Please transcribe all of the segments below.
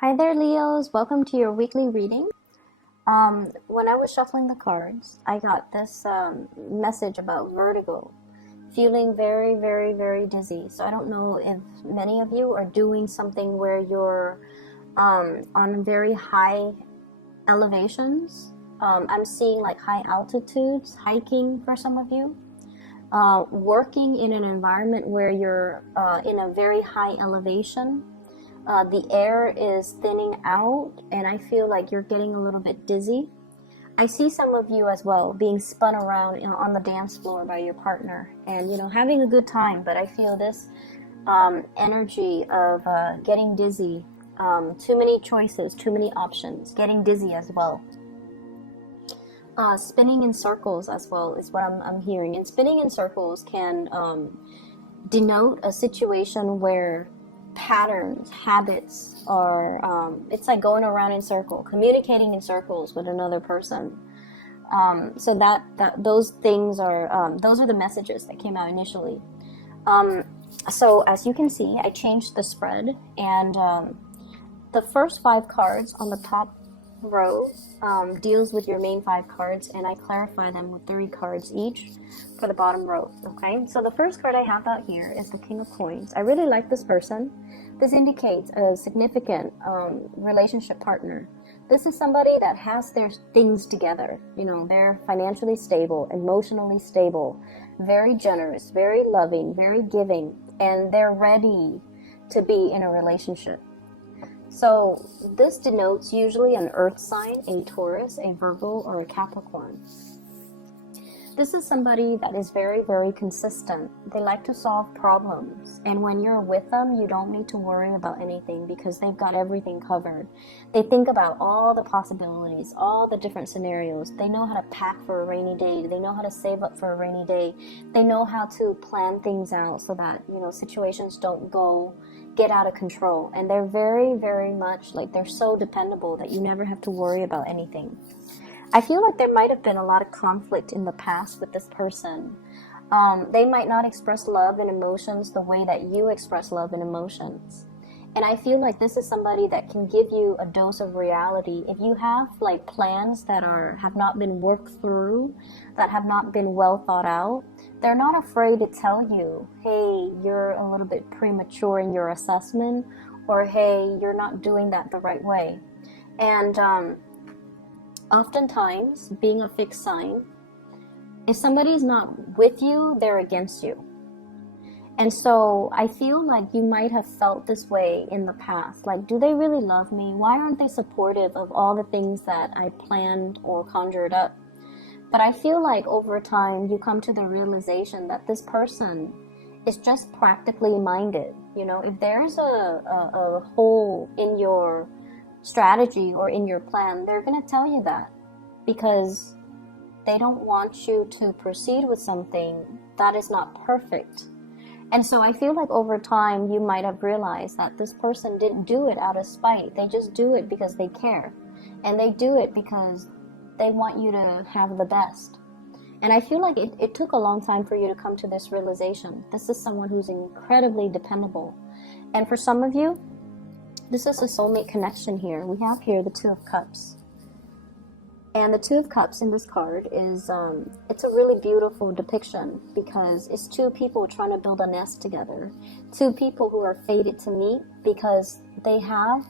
Hi there, Leos. Welcome to your weekly reading. When I was shuffling the cards, I got this message about vertigo, feeling very, very, very dizzy. So I don't know if many of you are doing something where you're on very high elevations. I'm seeing like high altitudes, hiking for some of you. Working in an environment where you're in a very high elevation. The air is thinning out, and I feel like you're getting a little bit dizzy. I see some of you as well being spun around on the dance floor by your partner and, having a good time. But I feel this energy of getting dizzy, too many choices, too many options, getting dizzy as well. Spinning in circles as well is what I'm hearing. And spinning in circles can denote a situation where patterns, habits are, it's like going around in circle, communicating in circles with another person. So that those things are, those are the messages that came out initially. So as you can see, I changed the spread, and the first 5 cards on the top row deals with your main 5 cards, and I clarify them with 3 cards each for the bottom row. Okay, so the first card I have out here is the King of Coins. I really like this person. This indicates a significant relationship partner. This is somebody that has their things together. They're financially stable, emotionally stable, very generous, very loving, very giving, and they're ready to be in a relationship. So this denotes usually an earth sign, a Taurus, a Virgo, or a Capricorn. This is somebody that is very, very consistent. They like to solve problems. And when you're with them, you don't need to worry about anything because they've got everything covered. They think about all the possibilities, all the different scenarios. They know how to pack for a rainy day. They know how to save up for a rainy day. They know how to plan things out so that, situations don't get out of control. And they're very, very much like they're so dependable that you never have to worry about anything. I feel like there might have been a lot of conflict in the past with this person. They might not express love and emotions the way that you express love and emotions. And I feel like this is somebody that can give you a dose of reality. If you have like plans that have not been worked through, that have not been well thought out, they're not afraid to tell you, hey, you're a little bit premature in your assessment, or hey, you're not doing that the right way. And oftentimes, being a fixed sign, if somebody's not with you, they're against you. And so I feel like you might have felt this way in the past. Like, do they really love me? Why aren't they supportive of all the things that I planned or conjured up? But I feel like over time, you come to the realization that this person is just practically minded. If there's a hole in your strategy or in your plan, they're going to tell you that because they don't want you to proceed with something that is not perfect. And so I feel like over time you might have realized that this person didn't do it out of spite. They just do it because they care, and they do it because they want you to have the best. And I feel like it took a long time for you to come to this realization. This is someone who's incredibly dependable. And for some of you, this is a soulmate connection here. We have here the Two of Cups. And the Two of Cups in this card is, it's a really beautiful depiction because it's 2 people trying to build a nest together. 2 people who are fated to meet because they have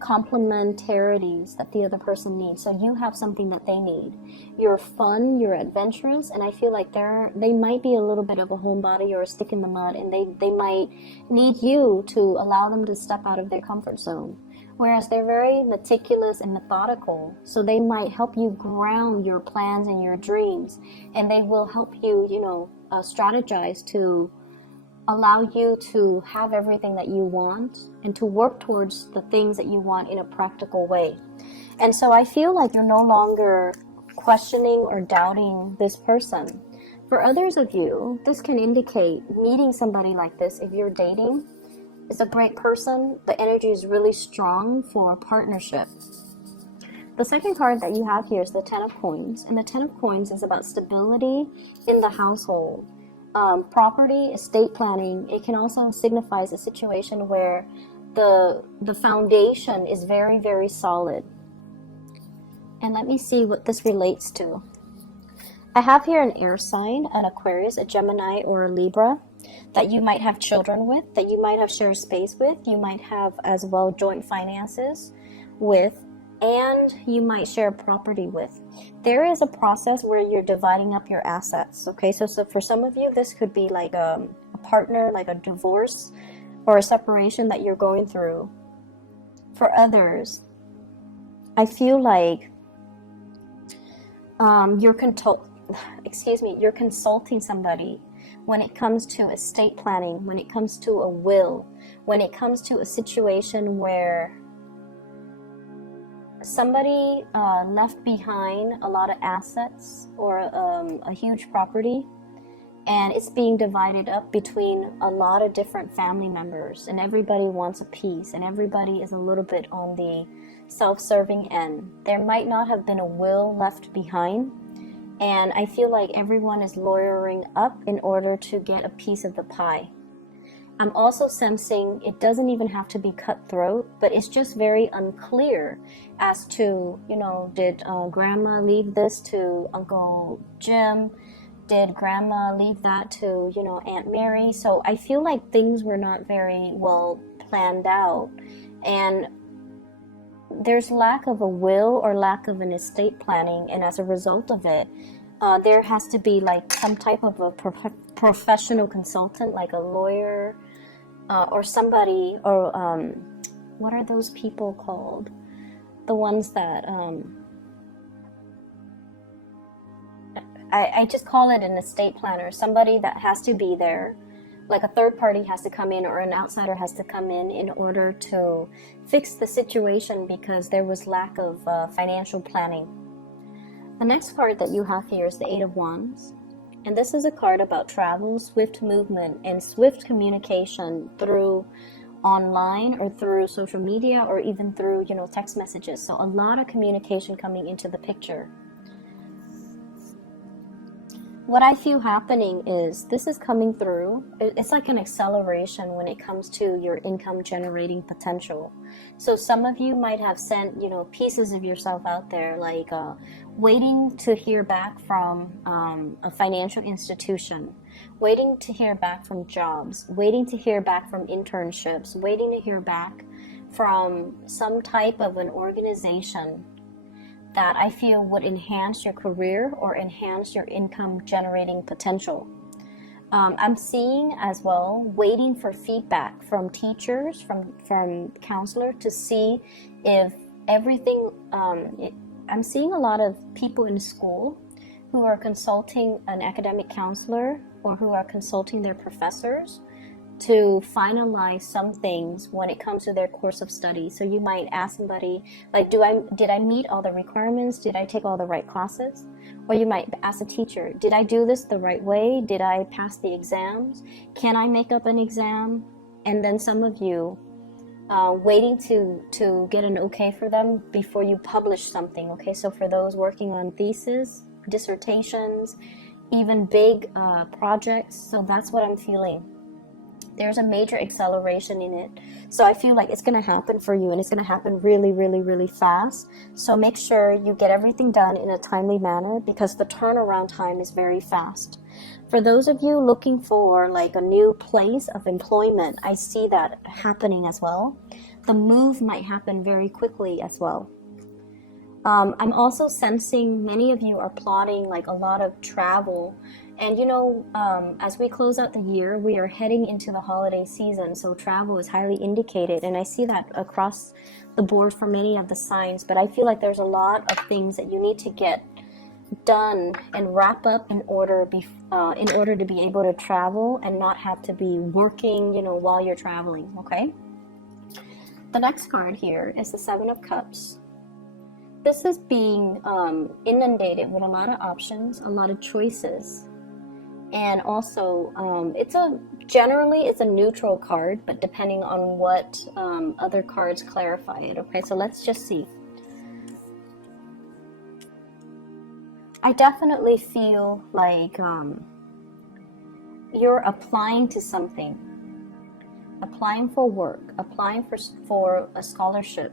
complementarities that the other person needs. So you have something that they need. You're fun, you're adventurous, and I feel like they might be a little bit of a homebody or a stick in the mud, and they might need you to allow them to step out of their comfort zone. Whereas they're very meticulous and methodical, so they might help you ground your plans and your dreams, and they will help you, strategize to allow you to have everything that you want and to work towards the things that you want in a practical way. And so I feel like you're no longer questioning or doubting this person. For others of you, this can indicate meeting somebody like this. If you're dating, is a great person. The energy is really strong for a partnership. The second card that you have here is the Ten of Coins, and the Ten of Coins is about stability in the household. Property, estate planning. It can also signify a situation where the foundation is very, very solid. And let me see what this relates to. I have here an air sign, an Aquarius, a Gemini, or a Libra that you might have children with, that you might have shared space with, you might have as well joint finances with, and you might share property with. There is a process where you're dividing up your assets, okay? So for some of you, this could be like a partner, like a divorce or a separation that you're going through. For others, I feel like you're consulting somebody when it comes to estate planning, when it comes to a will, when it comes to a situation where somebody left behind a lot of assets or a huge property, and it's being divided up between a lot of different family members, and everybody wants a piece, and everybody is a little bit on the self-serving end. There might not have been a will left behind, and I feel like everyone is lawyering up in order to get a piece of the pie. I'm also sensing it doesn't even have to be cutthroat, but it's just very unclear as to, you know, did grandma leave this to Uncle Jim? Did grandma leave that to, you know, Aunt Mary? So I feel like things were not very well planned out, and there's lack of a will or lack of an estate planning, and as a result of it, there has to be like some type of a professional consultant, like a lawyer or somebody, or what are those people called? The ones that I just call it an estate planner, somebody that has to be there. Like a third party has to come in, or an outsider has to come in order to fix the situation because there was lack of financial planning. The next card that you have here is the Eight of Wands. And this is a card about travel, swift movement, and swift communication through online or through social media or even through, you know, text messages. So a lot of communication coming into the picture. What I feel happening is this is coming through. It's like an acceleration when it comes to your income generating potential. So some of you might have sent, you know, pieces of yourself out there, like waiting to hear back from a financial institution, waiting to hear back from jobs, waiting to hear back from internships, waiting to hear back from some type of an organization that I feel would enhance your career or enhance your income generating potential. I'm seeing as well, waiting for feedback from teachers, from counselor, to see if everything, I'm seeing a lot of people in school who are consulting an academic counselor or who are consulting their professors to finalize some things when it comes to their course of study. So you might ask somebody, like, did I meet all the requirements? Did I take all the right classes? Or you might ask a teacher, did I do this the right way? Did I pass the exams? Can I make up an exam? And then some of you waiting to get an okay for them before you publish something. Okay, so for those working on thesis, dissertations, even big projects, so that's what I'm feeling. There's a major acceleration in it. So I feel like it's going to happen for you, and it's going to happen really, really, really fast. So make sure you get everything done in a timely manner because the turnaround time is very fast. For those of you looking for like a new place of employment, I see that happening as well. The move might happen very quickly as well. I'm also sensing many of you are plotting like a lot of travel. And you know, as we close out the year, we are heading into the holiday season, so travel is highly indicated, and I see that across the board for many of the signs. But I feel like there's a lot of things that you need to get done and wrap up in order to be able to travel and not have to be working, you know, while you're traveling. Okay. The next card here is the Seven of Cups. This is being inundated with a lot of options, a lot of choices. And also, it's a neutral card, but depending on what other cards clarify it. Okay, so let's just see. I definitely feel like you're applying to something. applying for work, applying for a scholarship,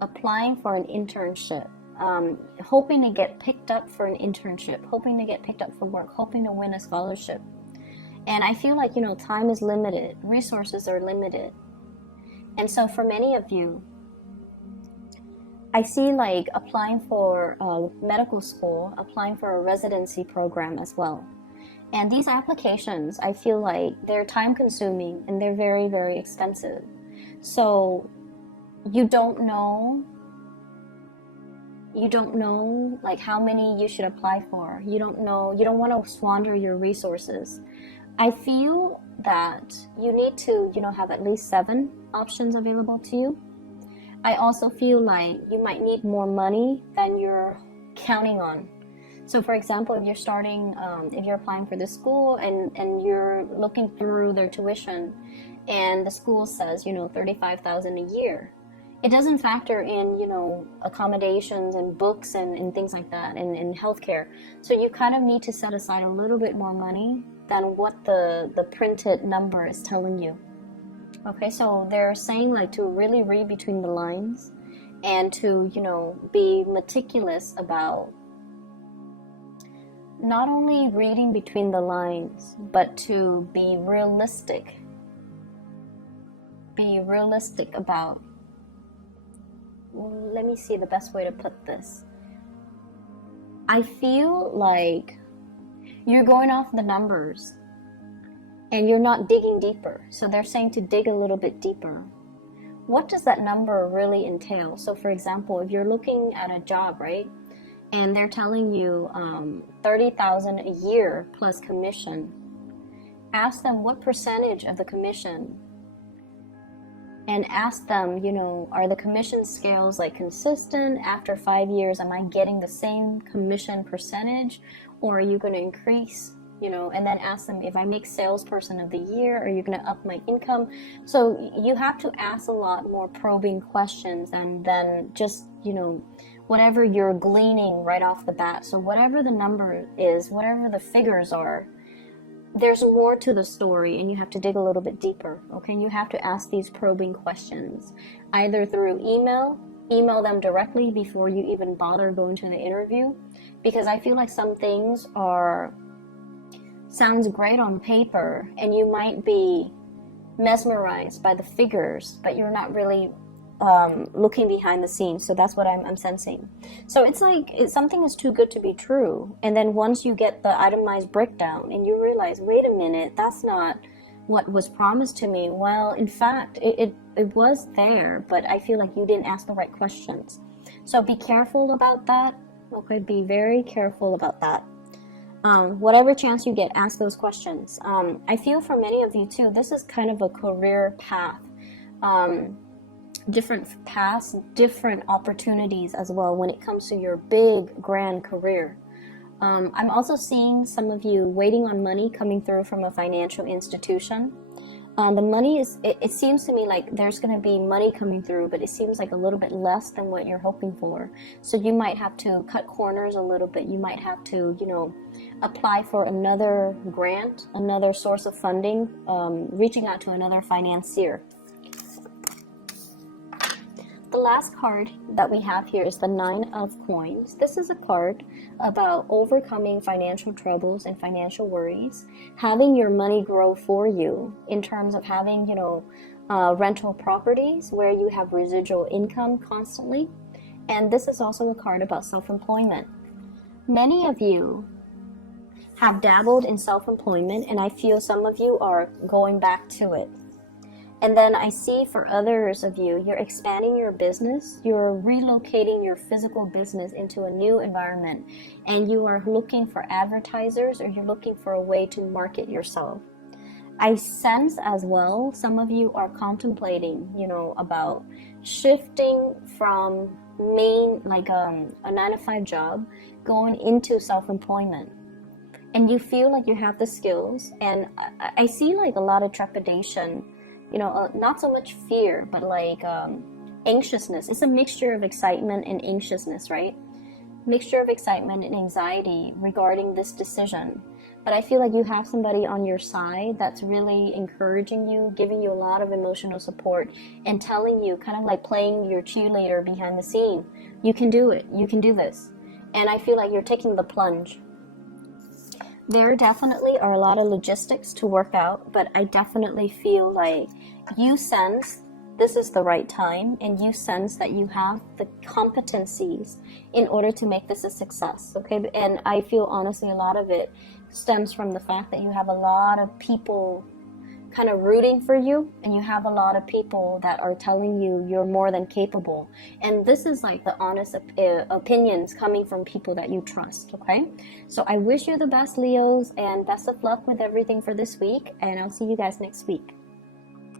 applying for an internship, hoping to get picked up for an internship, hoping to get picked up for work, hoping to win a scholarship. And I feel like, time is limited, resources are limited. And so for many of you, I see like applying for medical school, applying for a residency program as well. And these applications, I feel like they're time consuming and they're very, very expensive. So you don't know like how many you should apply for. You don't want to squander your resources. I feel that you need to, have at least 7 options available to you. I also feel like you might need more money than you're counting on. So for example, if you're applying for the school and you're looking through their tuition and the school says, $35,000 a year, it doesn't factor in, accommodations and books and things like that and healthcare. So you kind of need to set aside a little bit more money than what the printed number is telling you. Okay, so they're saying like to really read between the lines and to, be meticulous about not only reading between the lines, but to be realistic. Be realistic about, let me see the best way to put this. I feel like you're going off the numbers and you're not digging deeper. So they're saying to dig a little bit deeper. What does that number really entail? So for example, if you're looking at a job, right? And they're telling you $30,000 a year plus commission. Ask them what percentage of the commission. And ask them, are the commission scales like consistent? After 5 years, am I getting the same commission percentage? Or are you going to increase? And then ask them, if I make salesperson of the year, are you going to up my income? So you have to ask a lot more probing questions and then just, whatever you're gleaning right off the bat. So whatever the number is, whatever the figures are, there's more to the story and you have to dig a little bit deeper, okay? You have to ask these probing questions, either through email them directly before you even bother going to the interview, because I feel like some things sounds great on paper and you might be mesmerized by the figures, but you're not really looking behind the scenes. So that's what I'm sensing. So it's like something is too good to be true. And then once you get the itemized breakdown and you realize, wait a minute, that's not what was promised to me. Well, in fact, it was there, but I feel like you didn't ask the right questions. So be careful about that. Okay, be very careful about that. Whatever chance you get, ask those questions. I feel for many of you too, this is kind of a career path. Different paths, different opportunities as well when it comes to your big, grand career. I'm also seeing some of you waiting on money coming through from a financial institution. The money it seems to me like there's going to be money coming through, but it seems like a little bit less than what you're hoping for. So you might have to cut corners a little bit. You might have to, apply for another grant, another source of funding, reaching out to another financier. The last card that we have here is the 9 of Coins. This is a card about overcoming financial troubles and financial worries, having your money grow for you in terms of having, rental properties where you have residual income constantly. And this is also a card about self-employment. Many of you have dabbled in self-employment, and I feel some of you are going back to it. And then I see for others of you, you're expanding your business, you're relocating your physical business into a new environment, and you are looking for advertisers or you're looking for a way to market yourself. I sense as well, some of you are contemplating, about shifting from a 9-to-5 job, going into self-employment. And you feel like you have the skills, and I see like a lot of trepidation, not so much fear, but like anxiousness. It's a mixture of excitement and anxiousness, right? Mixture of excitement and anxiety regarding this decision. but I feel like you have somebody on your side that's really encouraging you, giving you a lot of emotional support, and telling you, kind of like playing your cheerleader behind the scene, you can do it, you can do this. And I feel like you're taking the plunge. There definitely are a lot of logistics to work out, but I definitely feel like you sense this is the right time, and you sense that you have the competencies in order to make this a success, okay? And I feel honestly a lot of it stems from the fact that you have a lot of people kind of rooting for you, and you have a lot of people that are telling you you're more than capable. And this is like the honest opinions coming from people that you trust, okay? So I wish you the best, Leos, and best of luck with everything for this week, and I'll see you guys next week.